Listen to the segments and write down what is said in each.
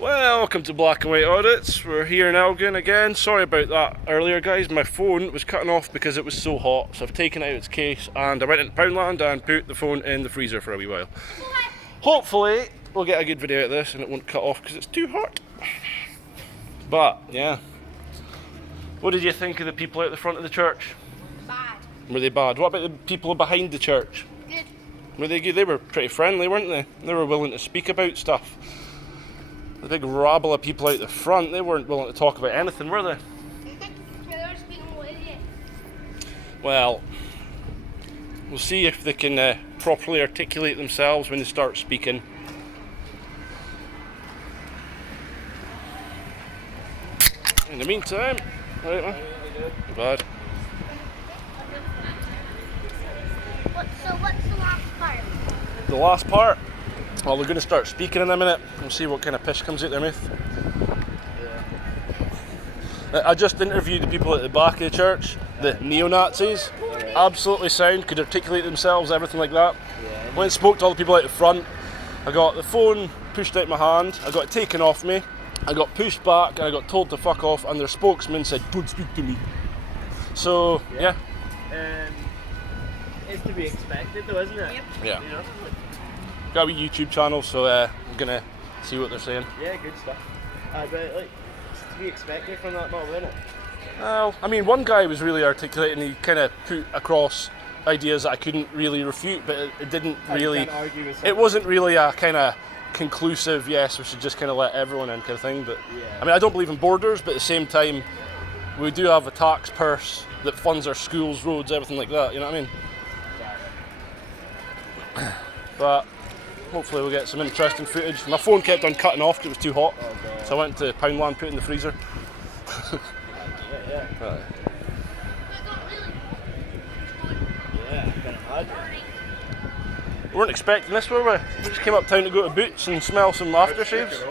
Welcome to Black and White Audits. We're here in Elgin again. Sorry about that earlier, guys. My phone was cutting off because it was so hot, so I've taken it out of its case and I went into Poundland and put the phone in the freezer for a wee while. Hopefully we'll get a good video out of this and it won't cut off because it's too hot. But yeah, what did you think of the people out the front of the church? Bad. Were they bad? What about the people behind the church? Good. Were they good? They were pretty friendly, weren't they? They were willing to speak about stuff. The big rabble of people out the front, they weren't willing to talk about anything, were they? They were speaking with you. Well, we'll see if they can properly articulate themselves when they start speaking. In the meantime, right, man? Not bad. What's the last part? The last part? Well, they're going to start speaking in a minute. We'll see what kind of piss comes out their mouth. I just interviewed the people at the back of the church, the neo-Nazis. Absolutely sound, could articulate themselves, everything like that. Went and spoke to all the people out the front. I got the phone pushed out my hand, I got it taken off me, I got pushed back and I got told to fuck off, and their spokesman said, "Don't speak to me." So, yeah. It's to be expected though, isn't it? Yep. Yeah. You know? Got a wee YouTube channel, so we're gonna see what they're saying. Yeah, good stuff. But like, it's to be expected from that model, isn't it? Well, I mean, one guy was really articulate and he kind of put across ideas that I couldn't really refute, but it didn't really. You can't argue with something. It wasn't really a kind of conclusive, yes, we should just kind of let everyone in kind of thing. But Yeah. I mean, I don't believe in borders, but at the same time, we do have a tax purse that funds our schools, roads, everything like that. You know what I mean? But hopefully we'll get some interesting footage. My phone kept on cutting off because it was too hot, so I went to Poundland, put it in the freezer. Yeah. Right. Yeah, kind of mad. We weren't expecting this, were we? We just came uptown to go to Boots and smell some aftershaves.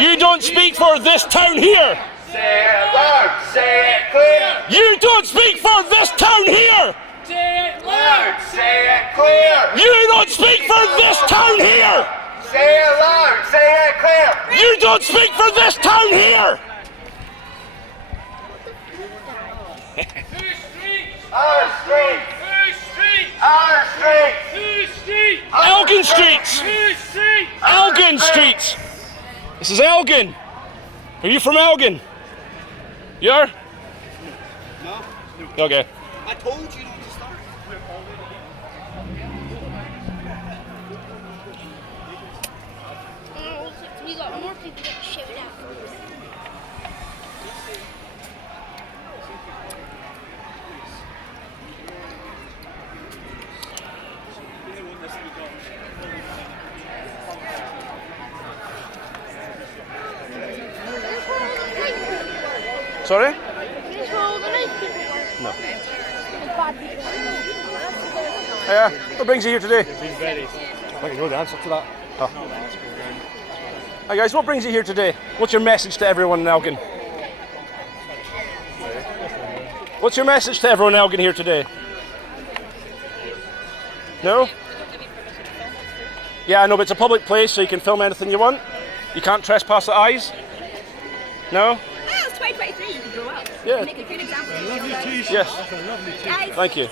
You don't speak for this town here! Say it loud, say it clear. You don't speak for this town here! Say it loud, say it clear. You don't speak for this town here! Say it loud, say it clear. You don't speak for this town here! Our streets, our streets, Elgin Streets! Elgin Streets! This is Elgin! Are you from Elgin? You are? No. Okay. I told you not to start. We got more people getting shouted at. Sorry? These were all the nice people. No. The bad people. Yeah. What brings you here today? Been very. I can know the answer to that. Oh. Hi guys, what brings you here today? What's your message to everyone in Elgin? What's your message to everyone in Elgin here today? No? Yeah, I know, but it's a public place, so you can film anything you want. You can't trespass at eyes. No? Well, it's 2023, you can grow up. Yeah. Make a good example. Yes. Guys, Thank you.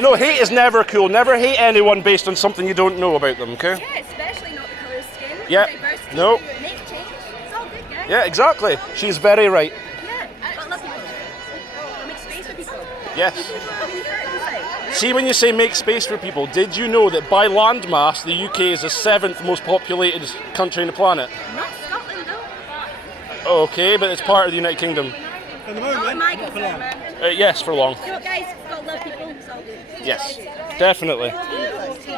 No, hate is never cool. Never hate anyone based on something you don't know about them, okay? yeah, especially not the colour of skin. Yeah. Diversity, No. Make change. It's all good, guys. Yeah, exactly. She's very right. Yeah. But love people. Make space for people. Yes. People are being hurt inside. See, when you say make space for people, did you know that by landmass, the UK is the 7th most populated country on the planet? Not Scotland, though. Okay, but it's part of the United Kingdom. Not in my concern, man. Yes, for long. You know what, guys? We've got to love people. It's all good. Yes, definitely.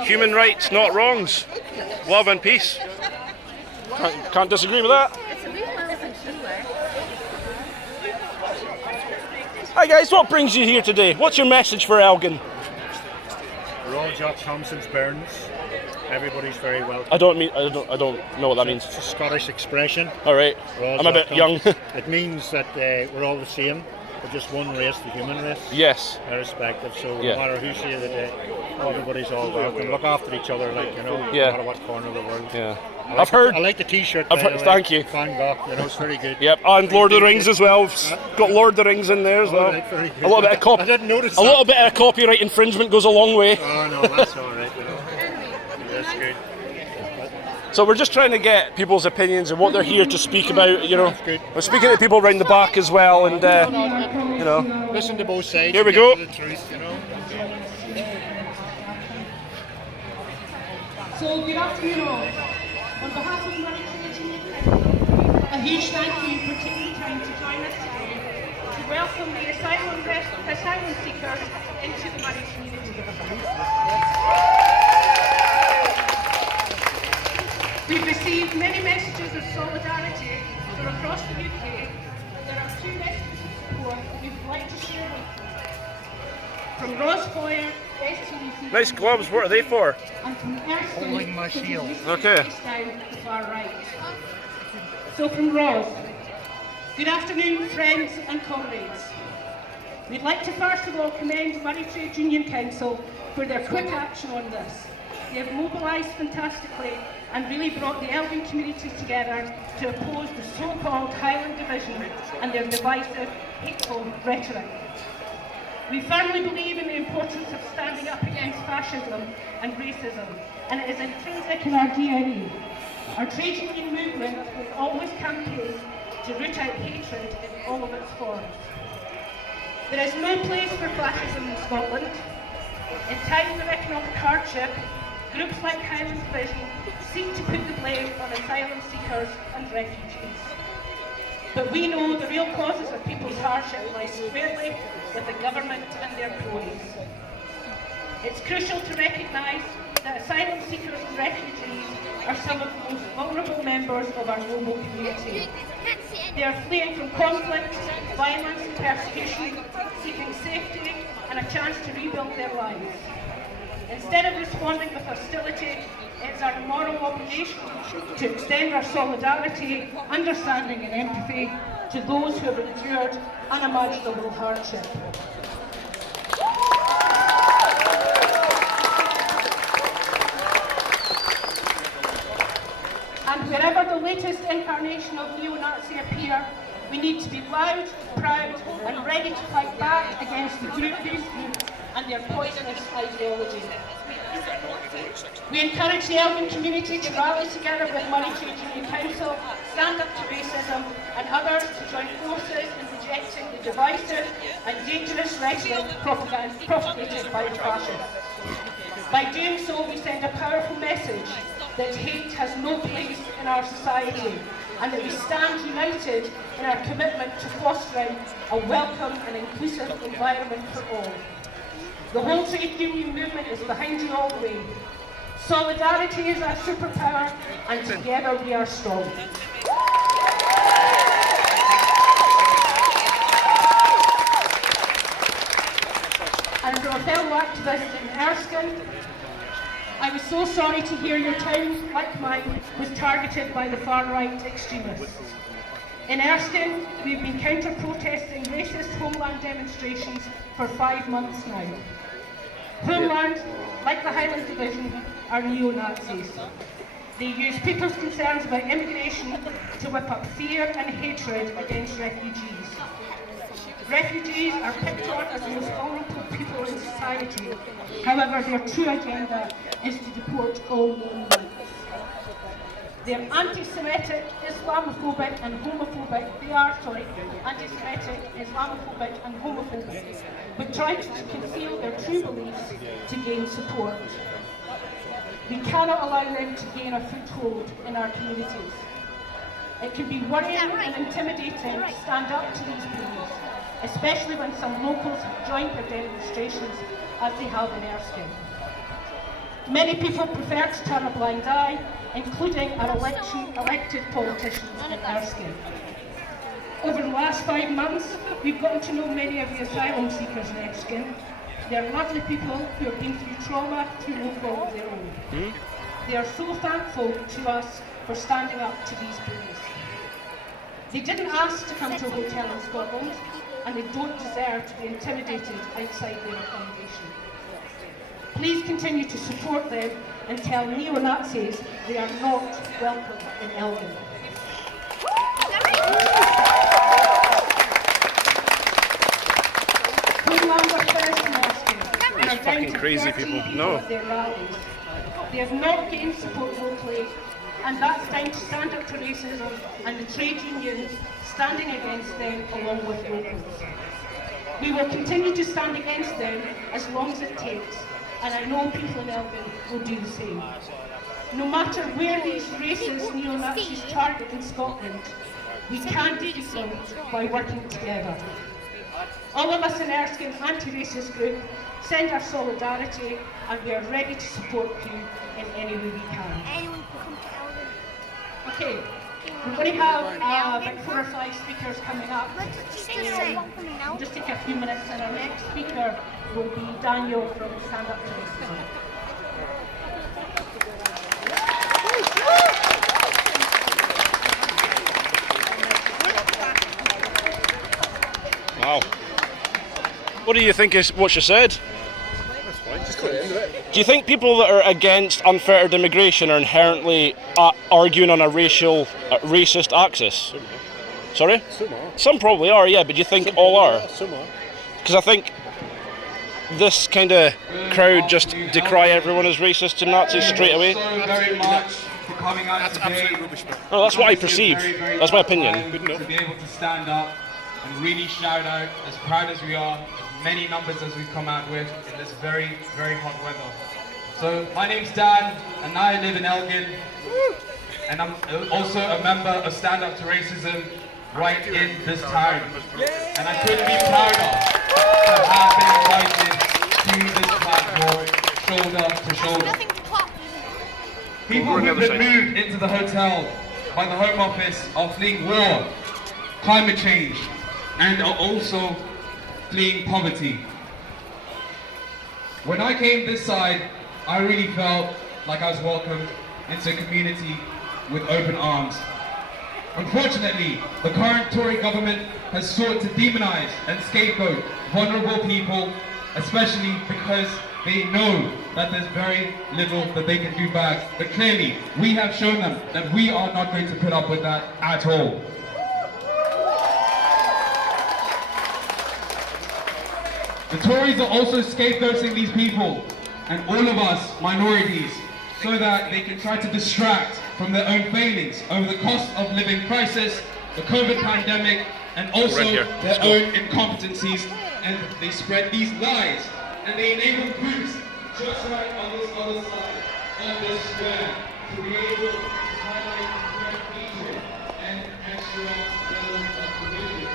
Human rights, not wrongs. Love and peace. Can't disagree with that. It's a real different anywhere. Hi guys, what brings you here today? What's your message for Elgin? We're all Josh Thompson's Burns. everybody's very welcome. I don't know what that means. It's a Scottish expression. All right, Ros I'm a bit dot com. young. It means that we're all the same. We're just one race, the human race. Yes. Irrespective. So Yeah. no matter who's here today, everybody's all welcome. Look after each other, like Yeah. no matter what corner of the world. Yeah. I like the T-shirt. I've by heard- the way. thank you. Fan Gogh, it's very good. Yep, and Lord of the Rings as well. Got Lord of the Rings in there as well. Right, very good. A little bit of I didn't notice a little bit of copyright infringement goes a long way. Oh no, that's all right. That's good. So we're just trying to get people's opinions and what they're here to speak about. We're speaking to people around the back as well, and Listen to both sides. Here we get go. to the truth, So good afternoon all. On behalf of Monetary a huge thank you for taking the time to join us today to welcome the asylum seekers into the Murray community. We've received many messages of solidarity from across the UK. There are two messages of support that we'd like to share with you. From Ros Boyer, STUC. nice gloves. What are they for? And from Erskine, Holding my shield. Okay. down the far right. So from Ros, good afternoon friends and comrades. We'd like to first of all commend Murray Trade Union Council for their quick action on this. They have mobilised fantastically and really brought the Elgin community together to oppose the so-called Highland Division and their divisive, hateful rhetoric. We firmly believe in the importance of standing up against fascism and racism, and it is intrinsic in our DNA. Our trade union movement will always campaign to root out hatred in all of its forms. There is no place for fascism in Scotland. In times of economic hardship, groups like Highland Division seek to put the blame on asylum seekers and refugees. But we know the real causes of people's hardship lie squarely with the government and their cronies. It's crucial to recognise that asylum seekers and refugees are some of the most vulnerable members of our global community. They are fleeing from conflict, violence and persecution, seeking safety and a chance to rebuild their lives. Instead of responding with hostility, it's our moral obligation to extend our solidarity, understanding and empathy to those who have endured unimaginable hardship. And wherever the latest incarnation of neo-Nazi appear, we need to be loud, proud and ready to fight back against these groups and their poisonous ideology. We encourage the Elgin community to rally together with Murray Trade Union Council, stand up to racism and others to join forces in rejecting the divisive and dangerous rhetoric propagated by the fascists. By doing so, we send a powerful message that hate has no place in our society and that we stand united in our commitment to fostering a welcome and inclusive environment for all. The whole trade union movement is behind you all the way. Solidarity is our superpower, and together we are strong. And for a fellow activist in Erskine, I was so sorry to hear your town, like mine, was targeted by the far-right extremists. In Erskine, we've been counter-protesting racist Homeland demonstrations for 5 months now. Homeland, like the Highland Division, are neo-Nazis. They use people's concerns about immigration to whip up fear and hatred against refugees. Refugees are picked on as the most vulnerable people in society. However, their true agenda is to deport all non-whites. They're anti-Semitic, Islamophobic and homophobic. Anti-Semitic, Islamophobic and homophobic, but try to conceal their true beliefs to gain support. We cannot allow them to gain a foothold in our communities. It can be worrying and intimidating to stand up to these bullies, especially when some locals have joined their demonstrations as they have in Erskine. Many people prefer to turn a blind eye, including our elected politicians in Erskine. Over the last 5 months, we've gotten to know many of the asylum seekers in Erskine. They're lovely people who have been through trauma through no fault of their own. They are so thankful to us for standing up to these bullies. They didn't ask to come to a hotel in Scotland, and they don't deserve to be intimidated outside their accommodation. Please continue to support them and tell neo-Nazis they are not welcome in Elgin. Queenland are first in Elgin and are down to crazy 13 people. No. at their rallies. They have not gained support locally, and that's down to stand up to racism and the trade unions standing against them along with locals. We will continue to stand against them as long as it takes, and I know people in Elgin will do the same. No matter where these racist neo-Nazis target in Scotland, we can defeat them by working together. All of us in Erskine Anti-Racist Group send our solidarity, and we are ready to support you in any way we can. Anyone can come to Elgin. Okay, we're going to have about 4 or 5 speakers coming up. Let's just say one coming now. We'll just take a few minutes, and our next speaker will be Daniel from Stand Up to Racism. Wow. What do you think is what she said? Do you think people that are against unfettered immigration are inherently arguing on a racist axis? Sorry? Some probably are, yeah, but do you think all are? Because I think this kind of crowd just decry everyone as racist and Nazis straight away. Thank you so very much for coming out today. No, that's what I perceive. That's my opinion. To be able to stand up and really shout out, as proud as we are, as many numbers as we've come out with in this very, very hot weather. So my name's Dan, and I live in Elgin, and I'm also a member of Stand Up to Racism right in this town. And I couldn't be prouder to have been invited to this platform, shoulder to shoulder. Nothing to clap. People who've been moved into the hotel by the Home Office are fleeing war, climate change, and are also fleeing poverty. When I came this side, I really felt like I was welcomed into a community with open arms. Unfortunately, the current Tory government has sought to demonize and scapegoat vulnerable people, especially because they know that there's very little that they can do back. But clearly, we have shown them that we are not going to put up with that at all. The Tories are also scapegoating these people and all of us minorities so that they can try to distract from their own failings over the cost of living crisis, the COVID pandemic, and also their own incompetencies. And they spread these lies, and they enable groups just right on this other side of this square to be able to highlight their features and extra levels of division.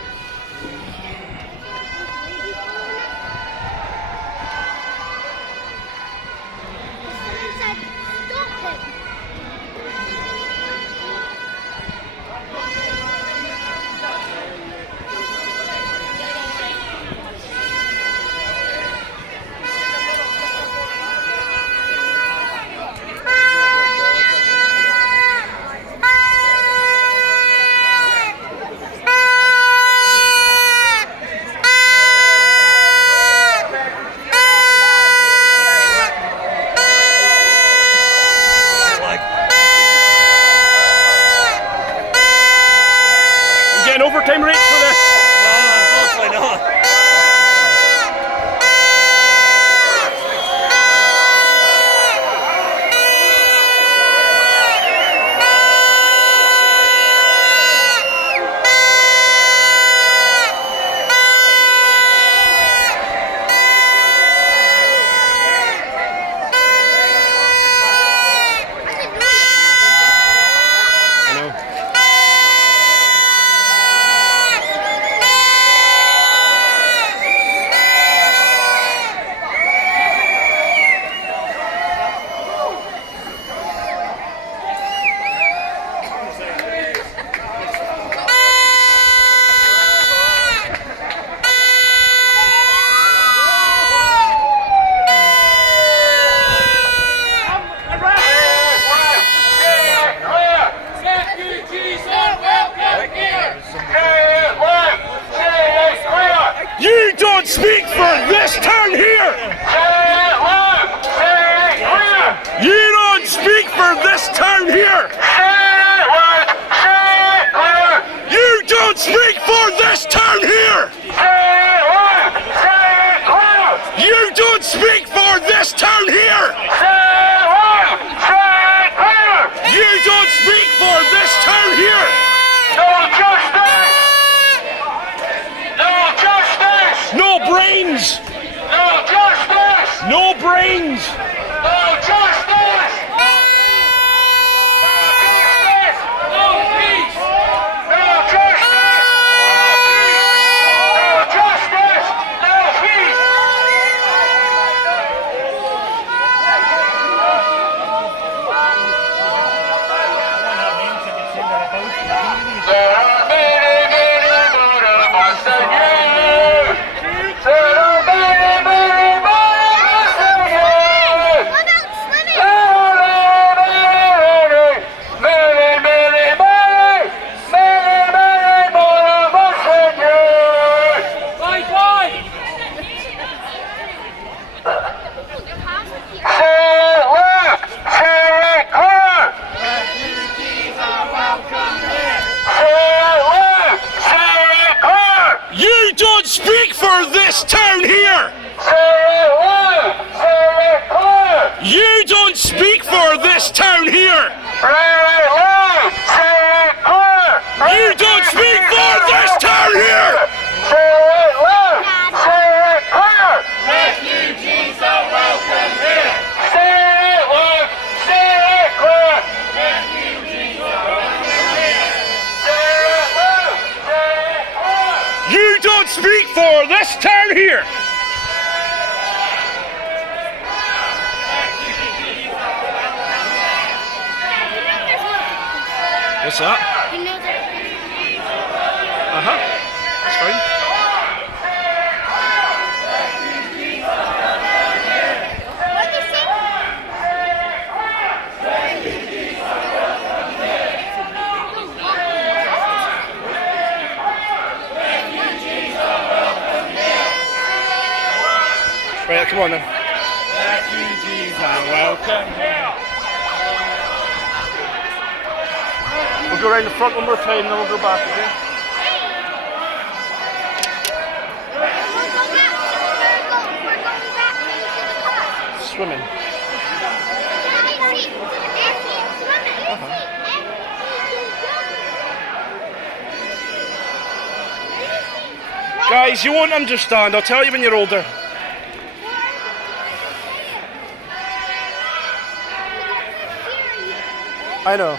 this town here! Say it loud! Say it clear! You don't speak for this town here! Say it loud! Say it clear! You don't speak for this town here! Say it loud! Say it clear! You don't speak for this town here! Say it loud! Say it clear! You don't speak for this town here! No justice! No justice! No brains! No justice! No brains! No justice! No peace! No justice! No justice! No peace! There are many, many more of us than you. There are many, many more of us than you. What about swimming? There are many, many, many, many, many, many more of us than you. Bye, bye. Say it loud. Say it clear. Say it loud. Say it clear. You don't speak for this town here! Say it loud. Say it clear. You don't speak for this town here! Say it loud. Say it clear. You don't speak for this town here! Say it loud. Say it clear. Refugees are welcome here. Say it loud. Say it clear. Refugees are welcome here. Say it loud. Say it clear. You don't speak for this town here! What's that? You know that. Uh-huh. That's fine. What did you say? Right, come on then. Refugees are welcome. We'll go around the front one more time, then we'll go back again. We're going back into the car. Swimming. Guys, you won't understand. I'll tell you when you're older. I know.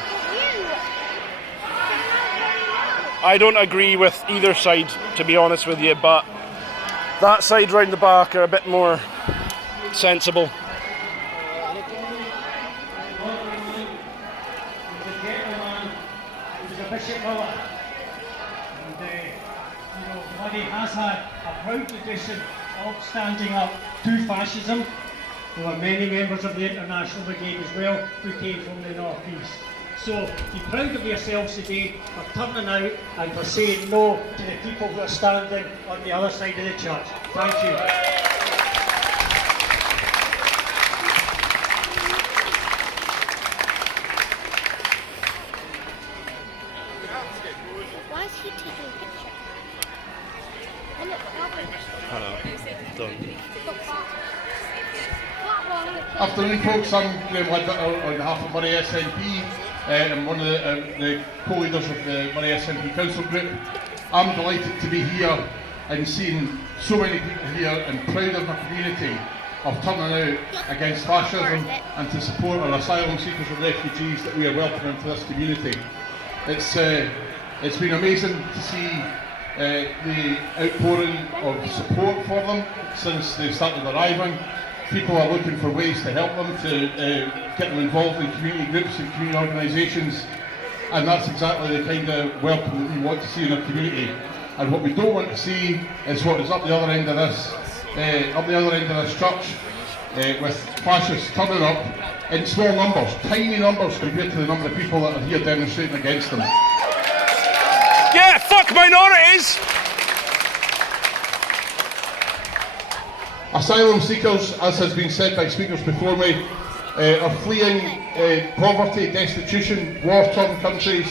I don't agree with either side, to be honest with you, but that side round the back are a bit more sensible. Muddy has had a proud tradition of standing up to fascism. There were many members of the International Brigade as well who came from the North East. So be proud of yourselves today for turning out and for saying no to the people who are standing on the other side of the church. Thank you. Why is he taking a picture? And it's Afternoon, folks. I'm Graham Ledbetter on behalf of Murray SNP. I'm one of the co-leaders of the Murray SNP Council Group. I'm delighted to be here and seeing so many people here and proud of my community of turning out against fascism and to support our asylum seekers and refugees that we are welcoming to this community. It's been amazing to see the outpouring of support for them since they started arriving. People are looking for ways to help them, to get them involved in community groups and community organisations, and that's exactly the kind of welcome that we want to see in our community. And what we don't want to see is what is up the other end of this, church, with fascists turning up in small numbers, tiny numbers compared to the number of people that are here demonstrating against them. Yeah, fuck minorities! Asylum seekers, as has been said by speakers before me, are fleeing poverty, destitution, war-torn countries.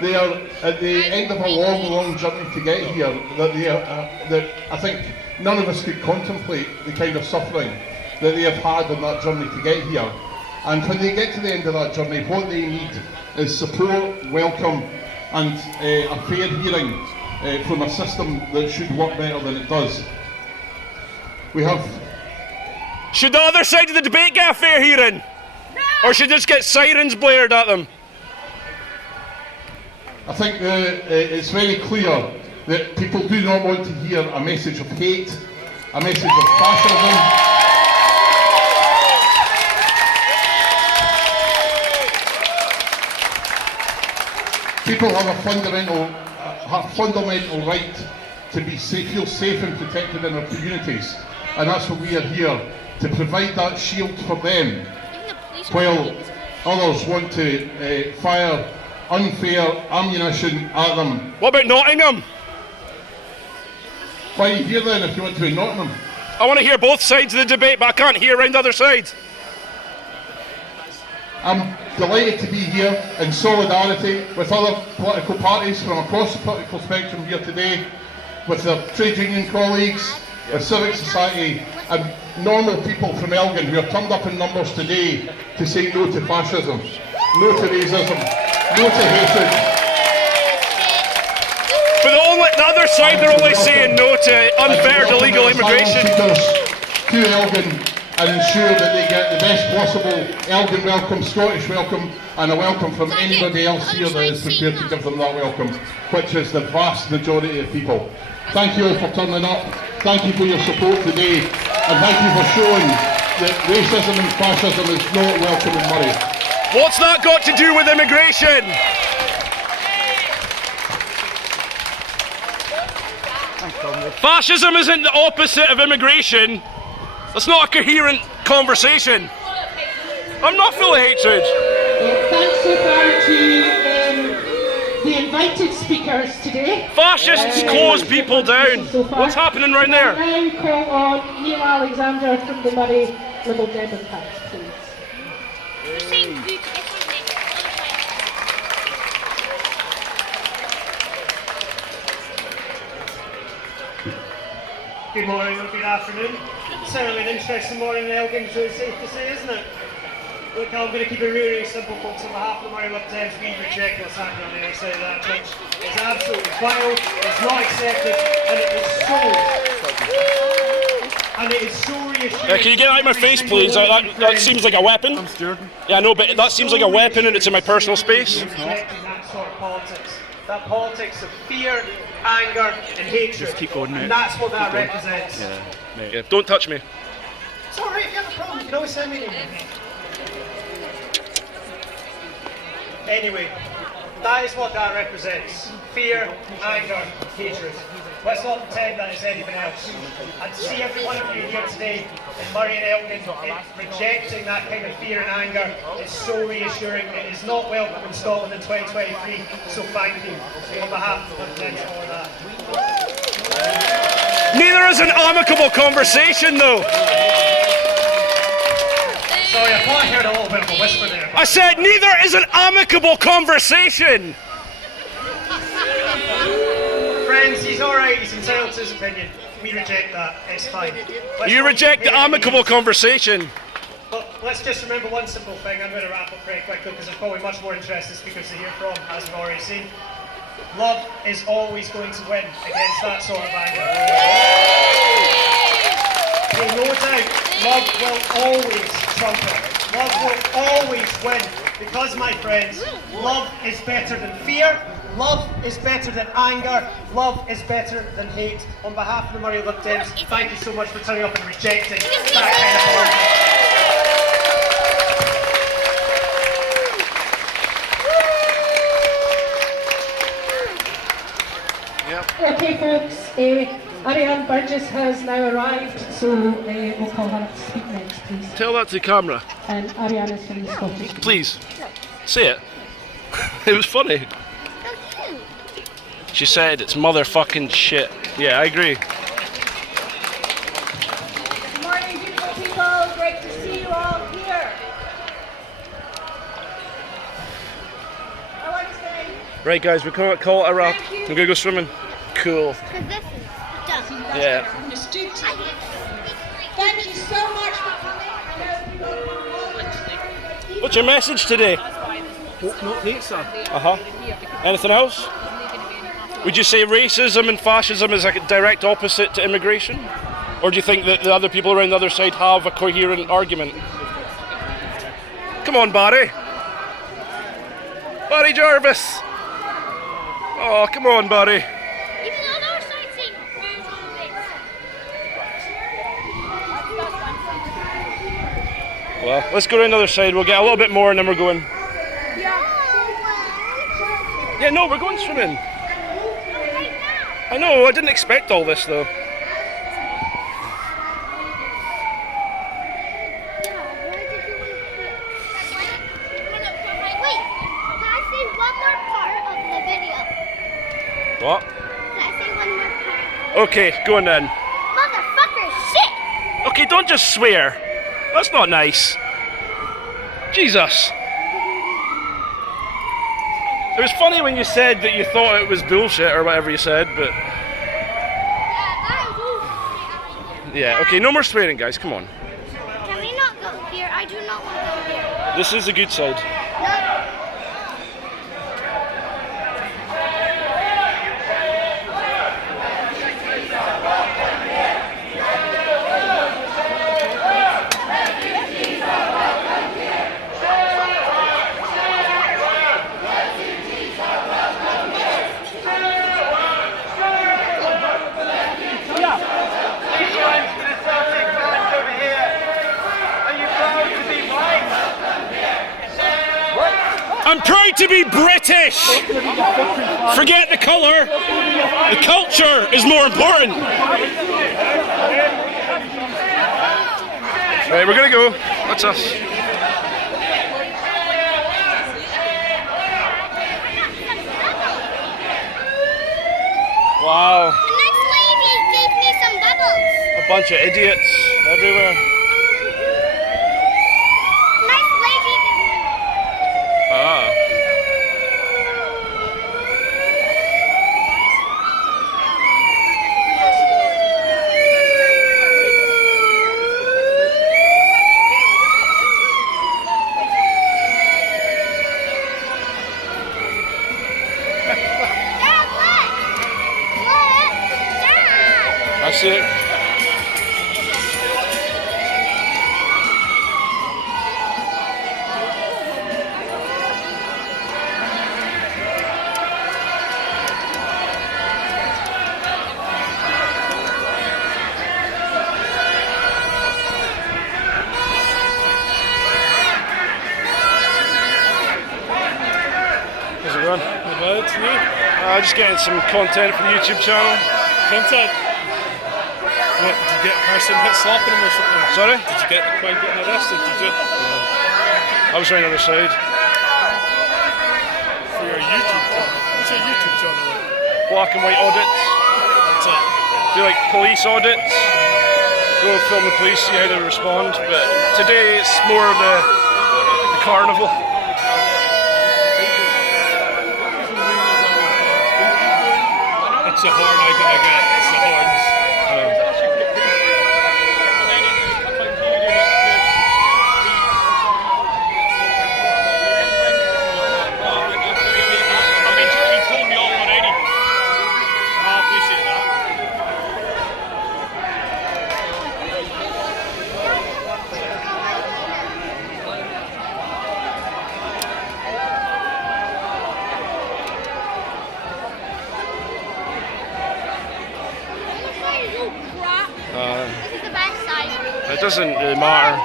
They are at the end of a long, long journey to get here. That I think none of us could contemplate the kind of suffering that they have had on that journey to get here. And when they get to the end of that journey, what they need is support, welcome, and a fair hearing from a system that should work better than it does. We have. Should the other side of the debate get a fair hearing? No! Or should just get sirens blared at them? I think it's very clear that people do not want to hear a message of hate, a message of fascism. People have a fundamental right to be safe, feel safe and protected in our communities, and that's what we are here to provide that shield for them, while others want to fire unfair ammunition at them. What about Nottingham? Why are you here then if you want to be Nottingham? I want to hear both sides of the debate, but I can't hear around the other sides. I'm delighted to be here in solidarity with other political parties from across the political spectrum here today, with their trade union colleagues, with civic society and normal people from Elgin who have turned up in numbers today to say no to fascism, no to racism, no to hatred. But the other side, they're only saying no to unfair to illegal immigration. To Elgin and ensure that they get the best possible Elgin welcome, Scottish welcome, and a welcome from anybody else here that is prepared to give them that welcome, which is the vast majority of people. Thank you all for turning up. Thank you for your support today, and thank you for showing that racism and fascism is not welcome in Murray. What's that got to do with immigration? Fascism isn't the opposite of immigration. That's not a coherent conversation. I'm not full of hatred. Thanks so far to the invited speakers today. Fascists close people down. What's happening right there? I now call on Neil Alexander from the Murray Liberal Democrats, please. You're saying good to get something. Good morning or good afternoon. Certainly an interesting morning in Elgin, so it's safe to say, isn't it? Look, I'm going to keep it really, really simple, folks. On behalf of the Murray Lib Dems, we reject what's happening on the other side of that church. It's absolutely vile, it's not accepted, and it is so reassuring. Can you get out of my face, please? That seems like a weapon. I'm scared. Yeah, I know, but that seems like a weapon and it's in my personal space. Rejecting that sort of politics. That politics of fear, anger, and hatred. Just keep going, mate. And that's what that represents. Yeah, don't touch me. It's alright, if you have a problem, you can always send me an email. Anyway, that is what that represents. Fear, anger, hatred. Let's not pretend that it's anything else. And to see every one of you here today in Murray and Elgin rejecting that kind of fear and anger is so reassuring. It is not welcome in Scotland in 2023, so thank you on behalf of the Dems for that. Neither is an amicable conversation, though. Sorry, I thought I heard a little bit of a whisper there. I said neither is an amicable conversation. Friends, he's alright, he's entitled to his opinion. We reject that, it's fine. You reject the amicable conversation. But let's just remember one simple thing. I'm going to wrap up very quickly because there's probably much more interesting speakers to hear from, as we've already seen. Love is always going to win against that sort of anger. No doubt, love will always trump it. Love will always win because, my friends, love is better than fear, love is better than anger, love is better than hate. On behalf of the Murray Lib Dems, thank you so much for turning up and rejecting that kind of Okay, folks, Ariane Burgess has now arrived, so we'll call her up to speak next, please. Tell that to the camera. And Ariane is from the Scottish. Please. Say it. It was funny. She said it's motherfucking shit. Yeah, I agree. Right, guys, we're going to call it a wrap. We're going to go swimming. Cool. Because this is done. Yeah. Understood. Thank you so much for coming. What's your message today? Not pizza. Uh-huh. Anything else? Would you say racism and fascism is a direct opposite to immigration? Or do you think that the other people around the other side have a coherent argument? Come on, Barry. Barry Jarvis. Oh, come on, Barry. Even though they're sightseeing. Well, let's go around the other side. We'll get a little bit more and then we're going. Yeah, no, we're going swimming. I know, I didn't expect all this though. What? Can I say one more part? Okay, go on then. Motherfucker, shit! Okay, don't just swear. That's not nice. Jesus. It was funny when you said that you thought it was bullshit or whatever you said, but... Yeah, okay, no more swearing, guys, come on. Can we not go here? I do not want to go here. This is the good side. No. I'm proud to be British! Forget the colour, the culture is more important. Right, we're gonna go. That's us. Wow. The next lady gave me some bubbles. A bunch of idiots everywhere. Nice lady gave me bubbles. Ah. I see it. How's it going? Just getting some content for the YouTube channel. Content? What, did you get a person hit slapping him or something? Sorry? Did you get the crowd getting arrested, did you? I was right on the other side. For your YouTube channel? What's your YouTube channel like? Black and white audits. What's that? Do like police audits. Go film the police, see how they respond. But today it's more of the carnival. It's a horn I'm gonna get, it's the horns. This is the best side. It doesn't really matter.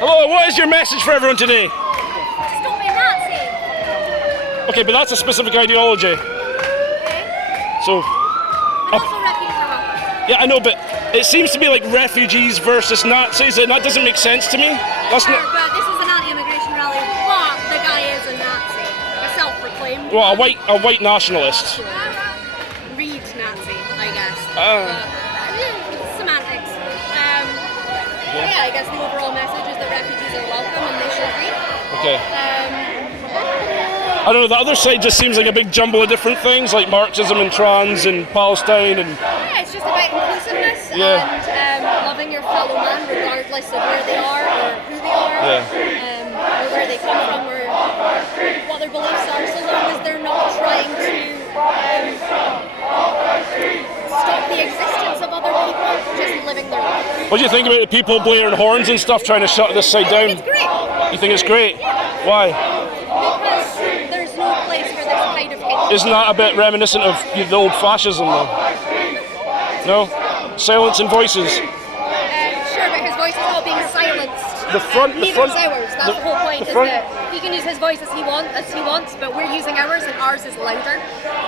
Hello, what is your message for everyone today? Stop being Nazi. Okay, but that's a specific ideology. So, Also refugees are wrong. yeah, I know, but it seems to be like refugees versus Nazis, and that doesn't make sense to me. That's Sure, not. but this is an anti-immigration rally, but the guy is a Nazi, a self-proclaimed. Well, a white nationalist. Reed Nazi, I guess. Oh. But, semantics. Yeah, I guess the overall message is that refugees are welcome and they should be. Okay. I don't know, the other side just seems like a big jumble of different things, like Marxism and trans and Palestine and... Yeah, it's just about inclusiveness Yeah. and loving your fellow man regardless of where they are or who they are, or where they come from or what their beliefs are, so long as they're not trying to stop the existence of other people just living their life. What do you think about the people blaring horns and stuff trying to shut this side down? It's great. You think it's great? Yeah. Why? Because there's no place for this kind of hate. Isn't that a bit reminiscent of the old fascism though? No? Silencing voices. Sure, but his voice is all being silenced. Neither is ours. That's the whole point. Is that he can use his voice as he wants, but we're using ours, and ours is louder,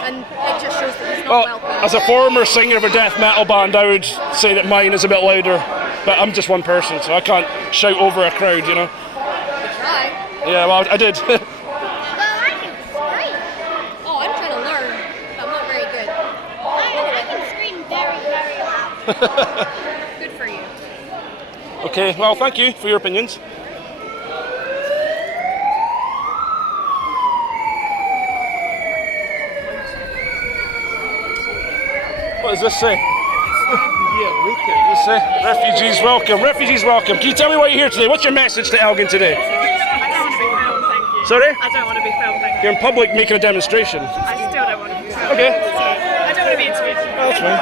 and it just shows that he's not welcome. As a former singer of a death metal band, I would say that mine is a bit louder, but I'm just one person, so I can't shout over a crowd, you know. Try. Yeah, well, I did. Well, I can scream. Oh, I'm trying to learn, but I'm not very good. I can scream very, very loud. Good for you. Okay, well, thank you for your opinions. What does this say? This say, refugees welcome, refugees welcome. Can you tell me why you're here today? What's your message to Elgin today? I don't want to be filmed, thank you. Sorry? I don't want to be filmed, thank you. You're in public making a demonstration. I still don't want to be filmed. Okay. I don't want to be interviewed. That's fine.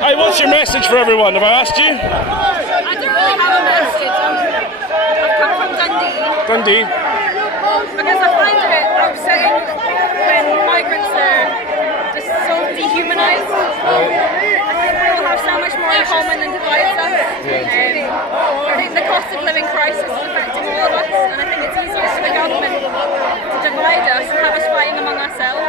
Hi, what's your message for everyone? Have I asked you? I don't really have a message. I've come from Dundee. Because I find it upsetting when migrants are just so dehumanised. I think we all have so much more in common than divides us. I think the cost of living crisis is affecting all of us, and I think it's easier for the government to divide us and have us fighting among ourselves.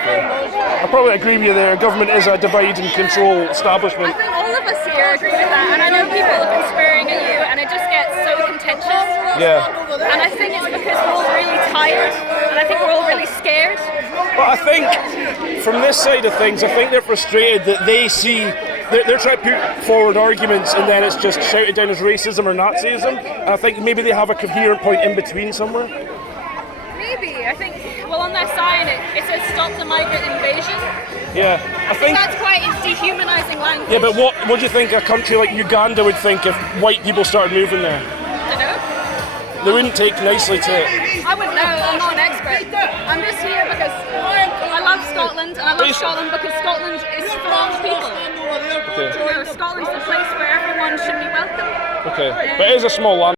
I probably agree with you there. Government is a divide and control establishment. I think all of us here agree with that, and I know people have been swearing at you, and it just gets so contentious. Yeah. And I think it's because we're all really tired, and I think we're all really scared. But I think, from this side of things, I think they're frustrated that they see, they're trying to put forward arguments and then it's just shouted down as racism or Nazism. And I think maybe they have a coherent point in between somewhere. Maybe. I think, well, on their sign it says stop the migrant invasion. Yeah. I think that's quite dehumanising language. Yeah, but what do you think a country like Uganda would think if white people started moving there? I don't know. They wouldn't take nicely to it. I wouldn't know, I'm not an expert. I'm just here because I love Scotland, and I love Scotland because Scotland is full of people. Okay. You know, Scotland's the place where everyone should be welcome. Okay, but it is a small land.